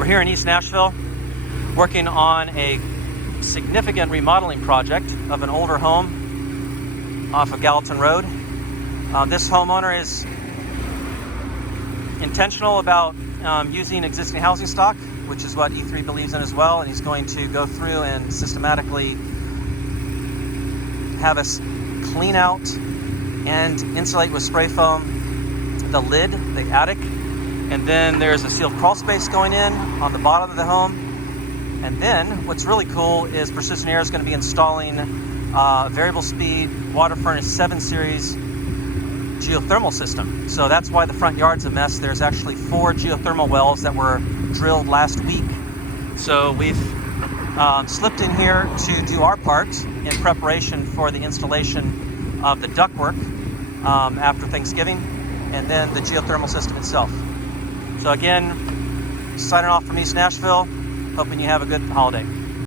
We're here in East Nashville working on a significant remodeling project of an older home off of Gallatin Road. This homeowner is intentional about using existing housing stock, which is what E3 believes in as well, and he's going to go through and systematically have us clean out and insulate with spray foam the lid, the attic, and then there's a sealed crawl space going in on the bottom of the home. And then what's really cool is Precision Air is going to be installing variable speed water furnace 7 series geothermal system. So that's why the front yard's a mess. There's actually 4 geothermal wells that were drilled last week. So we've slipped in here to do our part in preparation for the installation of the ductwork after Thanksgiving, and then the geothermal system itself. So again, signing off from East Nashville, hoping you have a good holiday.